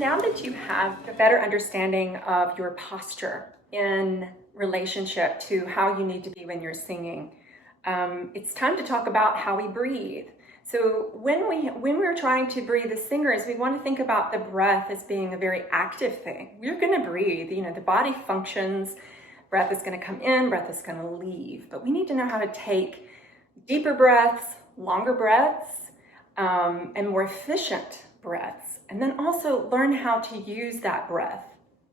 now that you have a better understanding of your posture in relationship to how you need to be when you're singing, it's time to talk about how we breathe. So when we're trying to breathe as singers, we want to think about the breath as being a very active thing. We're going to breathe, the body functions, breath is going to come in, breath is going to leave, but we need to know how to take deeper breaths, longer breaths, and more efficient breaths, and then also learn how to use that breath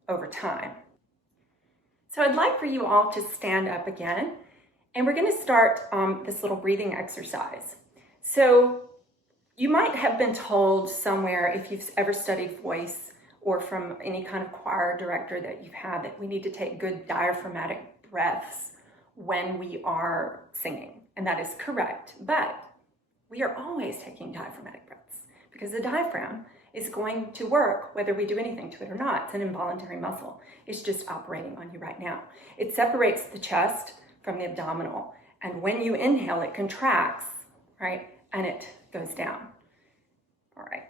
over time. So I'd like for you all to stand up again, and we're going to start this little breathing exercise. So you might have been told somewhere, if you've ever studied voice or from any kind of choir director that you've had, that we need to take good diaphragmatic breaths when we are singing. And that is correct, but we are always taking diaphragmatic breaths because the diaphragm is going to work whether we do anything to it or not. It's an involuntary muscle. It's just operating on you right now. It separates the chest from the abdominal. And when you inhale, it contracts, right? And it goes down. All right.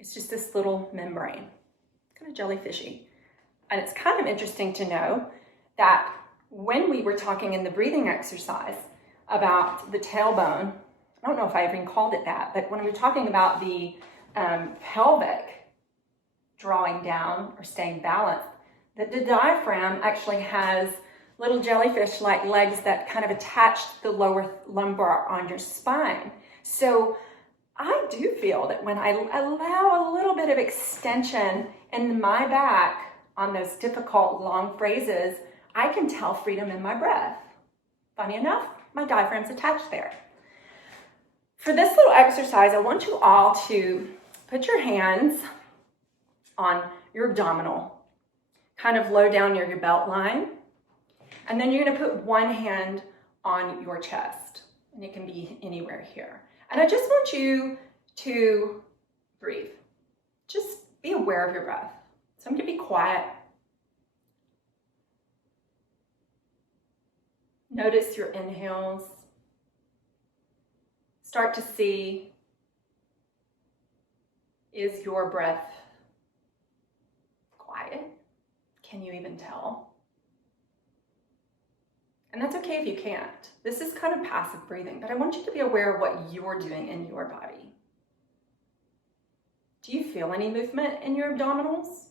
It's just this little membrane, kind of jellyfishy. And it's kind of interesting to know that when we were talking in the breathing exercise about the tailbone, I don't know if I even called it that, but when we were talking about the pelvic drawing down or staying balanced, that the diaphragm actually has little jellyfish-like legs that kind of attach the lower lumbar on your spine. So I do feel that when I allow a little bit of extension in my back on those difficult long phrases, I can tell freedom in my breath. Funny enough, my diaphragm's attached there. For this little exercise, I want you all to put your hands on your abdominal, kind of low down near your belt line. And then you're going to put one hand on your chest, and it can be anywhere here. And I just want you to breathe. Just be aware of your breath. So I'm going to be quiet. Notice your inhales. Start to see, is your breath quiet? Can you even tell? And that's okay if you can't. This is kind of passive breathing, but I want you to be aware of what you're doing in your body. Do you feel any movement in your abdominals?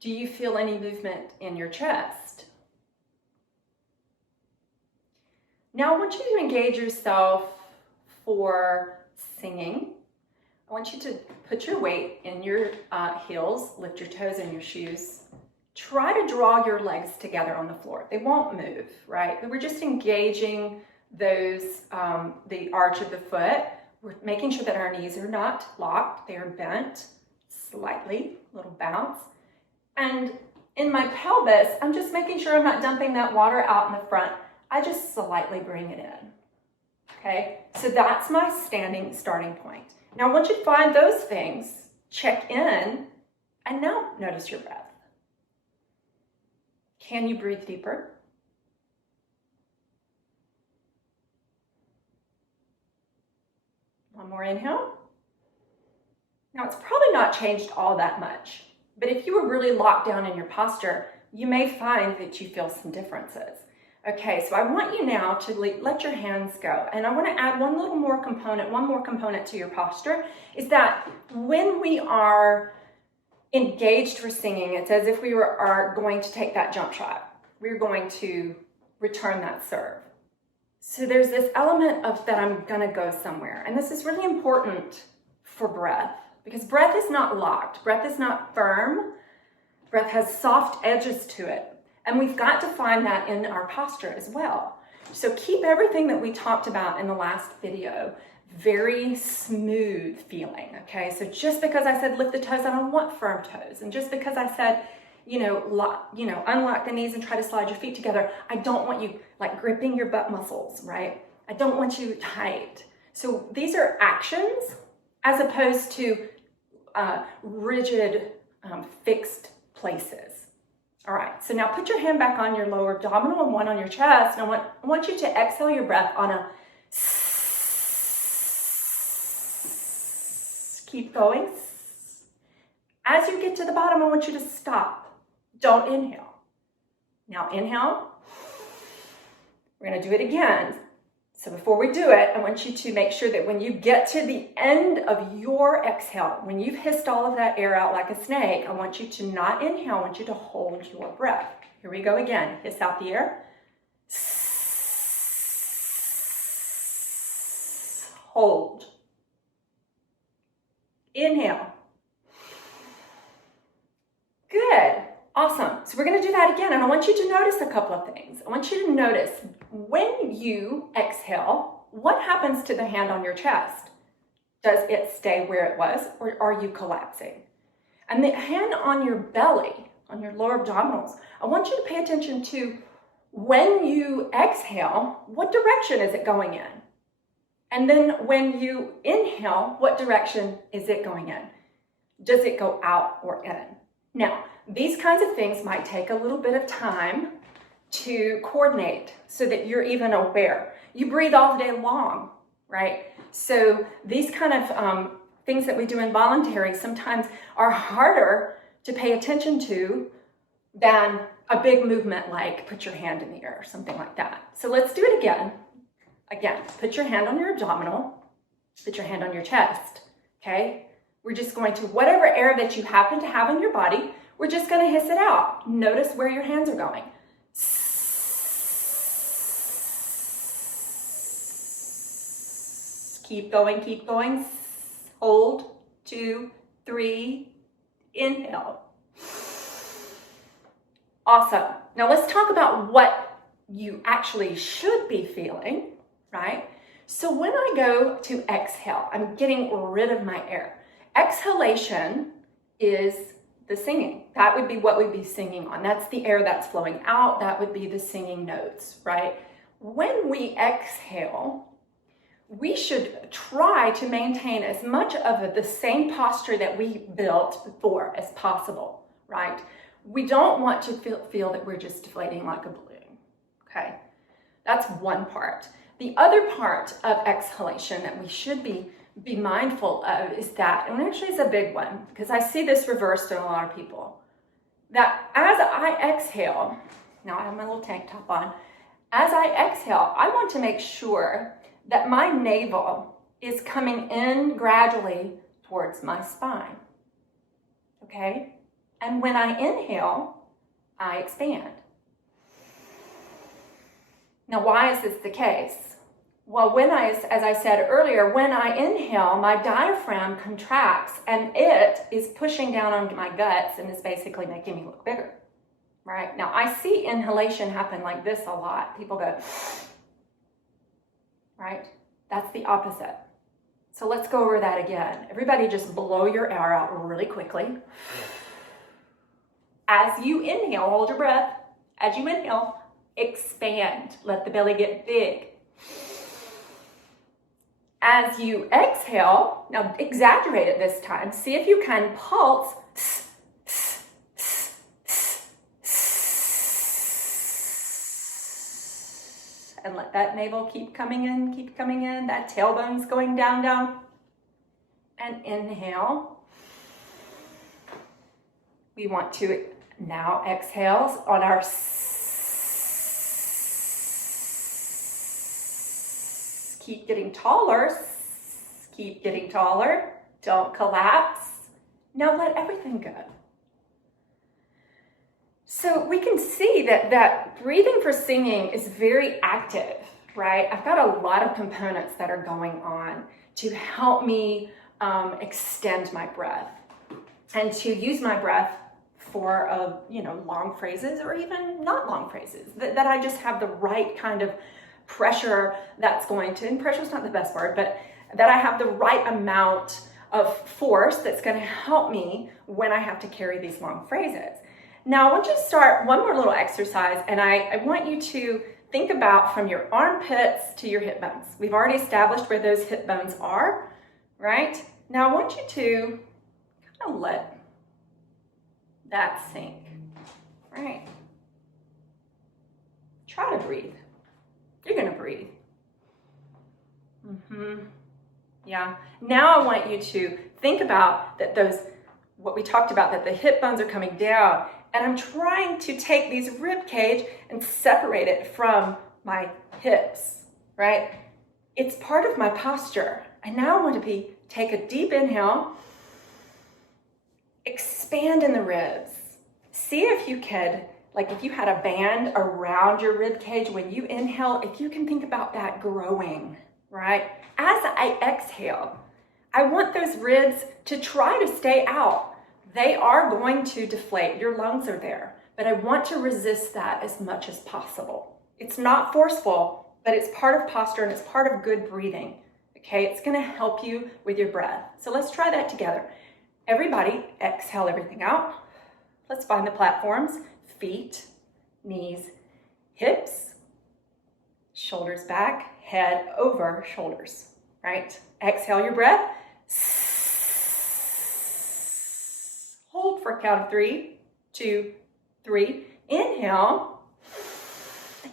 Do you feel any movement in your chest? Now I want you to engage yourself for singing. I want you to put your weight in your heels, lift your toes in your shoes. Try to draw your legs together on the floor. They won't move, right? We're just engaging those, the arch of the foot. We're making sure that our knees are not locked. They are bent slightly, a little bounce. And in my pelvis, I'm just making sure I'm not dumping that water out in the front. I just slightly bring it in, okay? So that's my starting point. Now I want you to find those things, check in, and now notice your breath. Can you breathe deeper? One more inhale. Now it's probably not changed all that much, but if you were really locked down in your posture, you may find that you feel some differences. Okay, so I want you now to let your hands go. And I want to add one more component to your posture, is that when we are engaged for singing, it's as if we are going to take that jump shot. We're going to return that serve. So there's this element of that I'm going to go somewhere. And this is really important for breath, because breath is not locked. Breath is not firm. Breath has soft edges to it. And we've got to find that in our posture as well. So keep everything that we talked about in the last video very smooth feeling, okay? So just because I said lift the toes, I don't want firm toes. And just because I said, unlock the knees and try to slide your feet together, I don't want you like gripping your butt muscles, right? I don't want you tight. So these are actions as opposed to rigid, fixed places. All right, so now put your hand back on your lower abdominal and one on your chest. And I want you to exhale your breath on a Keep going. As you get to the bottom, I want you to stop. Don't inhale. Now inhale. We're going to do it again. So before we do it, I want you to make sure that when you get to the end of your exhale, when you've hissed all of that air out like a snake, I want you to not inhale. I want you to hold your breath. Here we go again. Hiss out the air. Hold. Inhale. Good. Awesome. So we're going to do that again, and I want you to notice a couple of things. I want you to notice when you exhale, what happens to the hand on your chest? Does it stay where it was, or are you collapsing? And the hand on your belly, on your lower abdominals, I want you to pay attention to when you exhale, what direction is it going in? And then when you inhale, what direction is it going in? Does it go out or in? Now, these kinds of things might take a little bit of time to coordinate so that you're even aware. You breathe all day long, right? So these kind of things that we do involuntary sometimes are harder to pay attention to than a big movement like put your hand in the air or something like that. So let's do it again. Again, put your hand on your abdominal, put your hand on your chest, okay? We're just going to, whatever air that you happen to have in your body, we're just going to hiss it out. Notice where your hands are going. Keep going, keep going. Hold, 2, 3, inhale. Awesome. Now let's talk about what you actually should be feeling, right? So when I go to exhale, I'm getting rid of my air. Exhalation is the singing. That would be what we'd be singing on. That's the air that's flowing out. That would be the singing notes, right? When we exhale, we should try to maintain as much of the same posture that we built before as possible, right? We don't want to feel that we're just deflating like a balloon, okay? That's one part. The other part of exhalation that we should be mindful of is that, and actually it's a big one, because I see this reversed in a lot of people, that as I exhale, now I have my little tank top on, as I exhale, I want to make sure that my navel is coming in gradually towards my spine, okay? And when I inhale, I expand. Now, why is this the case? Well, as I said earlier, when I inhale, my diaphragm contracts and it is pushing down on my guts and is basically making me look bigger, right? Now, I see inhalation happen like this a lot. People go, right? That's the opposite. So let's go over that again. Everybody just blow your air out really quickly. As you inhale, hold your breath. As you inhale, expand. Let the belly get big. As you exhale, now exaggerate it this time. See if you can pulse. And let that navel keep coming in. That tailbone's going down, down. And inhale. We want to now exhale on our keep getting taller. Keep getting taller. Don't collapse. Now let everything go. So we can see that breathing for singing is very active, right? I've got a lot of components that are going on to help me extend my breath and to use my breath for long phrases or even not long phrases, that I just have the right kind of pressure that's going to, and pressure is not the best word, but that I have the right amount of force that's going to help me when I have to carry these long phrases. Now, I want you to start one more little exercise, and I want you to think about from your armpits to your hip bones. We've already established where those hip bones are, right? Now, I want you to kind of let that sink, right? Try to breathe. You're going to breathe. Yeah. Now I want you to think about that what we talked about, that the hip bones are coming down, and I'm trying to take these rib cage and separate it from my hips, right? It's part of my posture. I now want to take a deep inhale, expand in the ribs. See if you could, like if you had a band around your rib cage, when you inhale, if you can think about that growing, right? As I exhale, I want those ribs to try to stay out. They are going to deflate. Your lungs are there, but I want to resist that as much as possible. It's not forceful, but it's part of posture and it's part of good breathing. Okay, it's going to help you with your breath. So let's try that together. Everybody, exhale everything out. Let's find the platforms. Feet, knees, hips, shoulders back, head over shoulders, right? Exhale your breath. Hold for a count of 3, 2, 3. Inhale.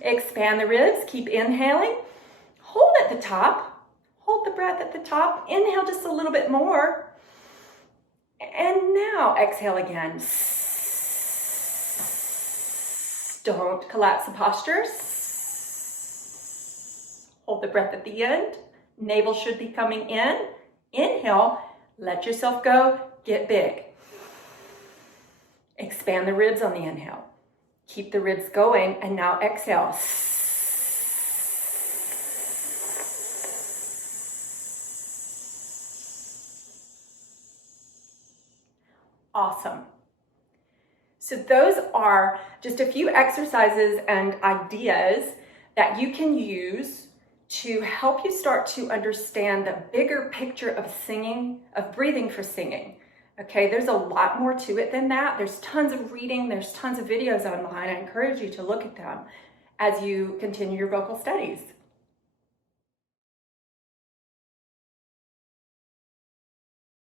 Expand the ribs. Keep inhaling. Hold at the top. Hold the breath at the top. Inhale just a little bit more. And now exhale again. Don't collapse the posture. Hold the breath at the end. Navel should be coming in. Inhale. Let yourself go. Get big. Expand the ribs on the inhale. Keep the ribs going, and now exhale. Awesome. So those are just a few exercises and ideas that you can use to help you start to understand the bigger picture of singing, of breathing for singing. Okay, there's a lot more to it than that. There's tons of reading, there's tons of videos online. I encourage you to look at them as you continue your vocal studies.